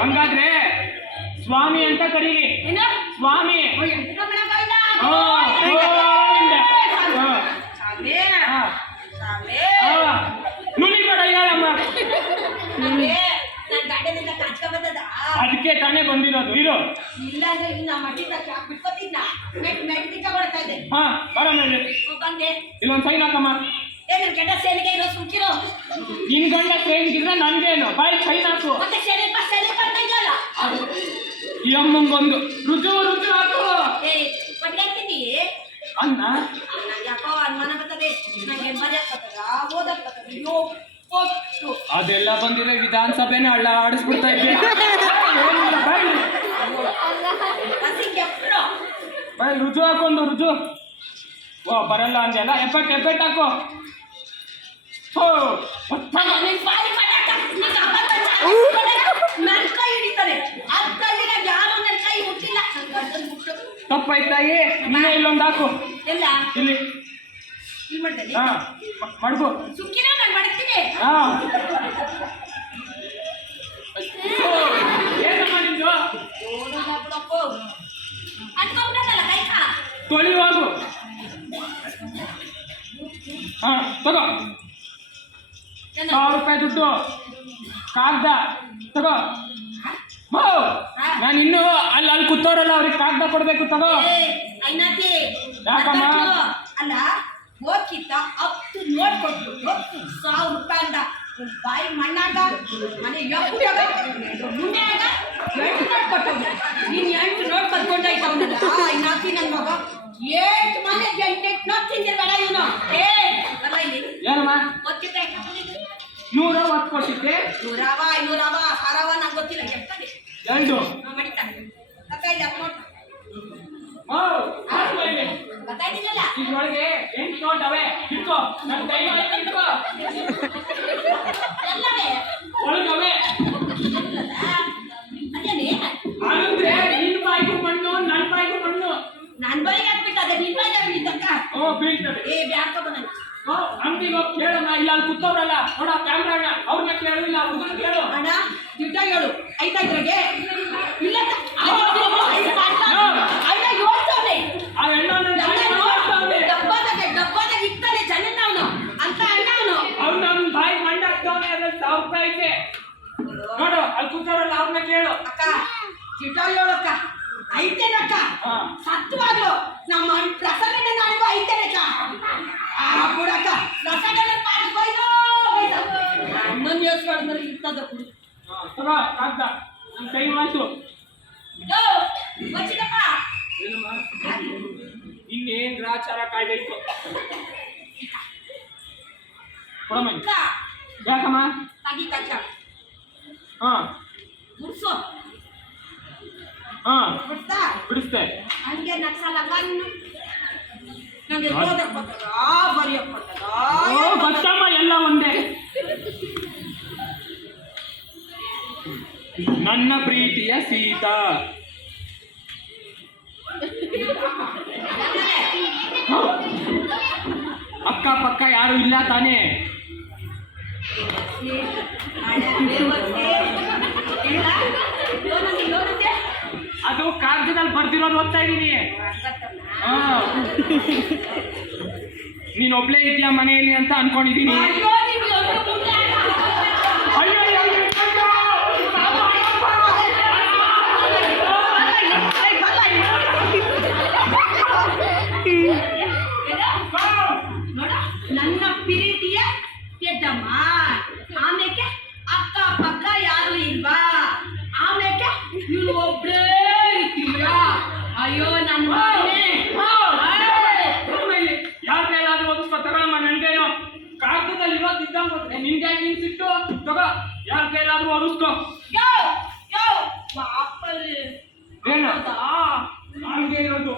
ಹಂಗಾದ್ರೆ ಸ್ವಾಮಿ ಅಂತ ಕರೀರಿ. ಸ್ವಾಮಿ. ಅದಕ್ಕೆ ತಾನೇ ಬಂದಿರೋದು. ಇರೋ. ಇಲ್ಲ ಹಾ ಇಲ್ಲಿ. ಬಂದೆ. ಇಲ್ಲೊಂದ್ ಸೈನ್ ಹಾಕಮ್ಮ. ಏನ್ ಸೇಲಿಗೆ ಇರೋ ಸುಮ್ಕಿರೋ? ನಿನ್ ಗಂಡ ಟ್ರೈನ್ ಇದ್ರೆ ನನ್ಗೇನು ಬಾಯ್ ಕೈ ಹಾಕು. ಮತ್ತೆ ಸೇಲಿ ಸೇಲಿ ಬರ್ತಾ ಇದೆಯಲ್ಲ ಈ ಅಮ್ಮಂಗೊಂದು. ರುಜು ರುಜು ಹಾಕು. ಏ ಅನ್ನ? ಯಾಕೋ ಅನುಮಾನ ಬರ್ತದೆ. ನಂಗೆ ಬರೆಯಕ್ ಬರ್ತದ ಓದಕ್ ಬರ್ತದೆ ಅಯ್ಯೋ ಒಟ್ಟು ಅದೆಲ್ಲ ಬಂದಿದೆ ವಿಧಾನಸಭೆನೇ ಹಳ್ಳ ಆಡಿಸ್ಬಿಡ್ತಾ ಇದ್ದೆ. ಬಾಯ್. ರುಜು ಹಾಕೊಂದು ರುಜು. ಓ ಬರಲ್ಲ ಅಂದೆಲ್ಲ ಎಫೆಕ್ಟ್ ಎಫೆಕ್ಟ್ ಹಾಕು. ಒತ್ತ ನಿನ್ ಇಲ್ಲೊಂದು ಹಾಕು. ಎಲ್ಲ? ಇಲ್ಲಿ. ಇಲ್ಲಿ ಮಾಡ್ತೀನಿ ಹಾ ಸುಕ್ಕಿನ ನಾನು ಮಾಡ್ತೀನಿ. ಹಾ. ತೊಳಿ ಹೋಗು. ಹಾ ತಗೋ. ಸಾವಿರ ರೂಪಾಯಿ ದುಡ್ಡು. ಕಾಗದ? ತಗೋ. ಹೋ ನಾನು ಇನ್ನು ಅಲ್ಲಿ ಅಲ್ಲಿ ಕೂತವ್ರಲ್ಲ ಅವ್ರಿಗೆ ಕಾಗದ ಕೊಡಬೇಕು ತಗೋ. ಯಾಕಮ್ಮ? ಅಲ್ಲ ಹೋಗಿದ್ದ ಹತ್ತು ನೋಟ್ ಕೊಟ್ಟು ಸಾವಿರ ರೂಪಾಯಿ ಅಂದ. ಬಾಯಿ ಮಣ್ಣಾಗ ಮನೆ ಎಪ್ಪುಯಾಗ ಮುಂಡೆಯಾಗ ಎಂಟು ನೋಟ್ ಕೊಟ್ಟು ನೀನ್ ಎಂಟು ನೋಟ್ ಕದ್ಕೊಂಡಾಯ್ತ ಅವನಲ್ಲ ಐನಾತಿ ನನ್ನ ಮಗ. ಏಟ್ ಮನೆ ಎಂಟೆಂಟು ನೋಟ್ ತಿಂದಿರ್ಬೇಡ ಇವನು. ಏನಮ್ಮ ಗೊತ್ತಿತ್ತೆ ನೂರ ಹತ್ತು ಕೊಟ್ಟಿದ್ದೆ ನೂರವ ಐನೂರವ ನಂಗೆ ಗೊತ್ತಿಲ್ಲ ಎಷ್ಟದೆ ಎರಡು ಮಡಿತ ಅಕ್ಕ ಇಲ್ಲ. ನೋಟ್. ಗೊತ್ತಾಯ್ತಿಲ್ಲ ಇದ್ರೊಳಗೆ ಎಂಟು ನೋಟ್ ಅವೆ. ಇಟ್ಕೋ ನನ್ನ ಕೈ ಇಟ್ಕೋ ಎಲ್ಲವೇ ಒಳಗವೆ. ಅಂಗಡಿಗೆ ಹೋಗಿ ಕೇಳಮ್ಮ ಇಲ್ಲ ಅಲ್ಲಿ ಕೂತವ್ರಲ್ಲ ನೋಡ ಕ್ಯಾಮ್ರಾಣ ಅವ್ರನ್ನ ಕೇಳು ಇಲ್ಲ ಹುಡುಗನ ಕೇಳು ಅಣ್ಣ ದುಡ್ಡ ಹೇಳು ಆಯ್ತಾ ಇದ್ರಾಗೆ ಇಲ್ಲ. ಅಣ್ಣ. ಆ. ಡಬ್ಬದಾಗ ಇಕ್ತಾನೆ ಜನನ್ನ ಅವನು ಅಂತ ಅಣ್ಣ ಅವನು ಬಾಯಿ ಅದ್ರಲ್ಲಿ ಸಾವಿರ ರೂಪಾಯಿ ಐತೆ ನೋಡು ಅಲ್ಲಿ ಕೂತವ್ರಲ್ಲ ಅವ್ರನ್ನ ಕೇಳು ಅಕ್ಕ ದಿಟ್ಟ ಹೇಳಕ್ಕ ಐತೇನಕ್ಕ ಸತ್ವಾದ್ರು ಸತ್ವಾಗ್ಲು ತಗೋ ಕಾಗ್ದ ನನ್ನ ಕೈ ಮಾತು. ಇನ್ನೇನ್ ಗ್ರಾಚಾರ ಕಾಯ್ದೆ ಇತ್ತು ಕೊಡಮ್ಮ. ಯಾಕಮ್ಮ? ತಗಿ ಕಚ್ಚ ಹಾ. ಗುಡ್ಸು ಹಾ. ಬಿಡ್ತಾ ಬಿಡಿಸ್ತೆ. ಹಂಗೆ ನಕ್ಸಲ್ಲ ಕಣ್ಣು ನಂಗೆ ಓ ಗೊತ್ತಮ್ಮ ಎಲ್ಲ ನನ್ನ ಪ್ರೀತಿಯ ಸೀತಾ. ಅಕ್ಕ ಪಕ್ಕ ಯಾರು ಇಲ್ಲ ತಾನೇ? ಅದು ಕಾಗದದಲ್ಲಿ ಬರ್ದಿರೋದು ಓದ್ತಾ ಇದ್ದೀನಿ. ನೀನು ಒಬ್ಳೇ ಇದೆಯಾ ಮನೆಯಲ್ಲಿ ಅಂತ ಅನ್ಕೊಂಡಿದೀನಿ ನನ್ನ ಪ್ರೀತಿಯ ಪೆದ್ದಮ್ಮ ಆಮೇಲೆ ಅಕ್ಕ ಪಕ್ಕ ಯಾರು ಇಲ್ವಾ? ಆಮೇಕೆ ಇವನು ಒಬ್ಬರೇ ಇರ್ತೀವ್ರಾ ಅಯ್ಯೋ ನನ್ನ ಯಾರ ಮೇಲಾದ್ರೂ ಓದಿಸ್ಕೊ ತಗೊಳಮ್ಮ ನನ್ಗೇನು ಕಾಗದದಲ್ಲಿ ಅಲ್ಲಿ ಇದ್ದಂಗೆ ನಿನ್ಗೆ ನೀನ್ ಸಿಟ್ಟು? ತಗೋ ಯಾರ ಕೈಲಾದ್ರೂ ಪಾಪಲ್ಲಿ ಏನು? ಹಂಗೆ ಇರೋದು.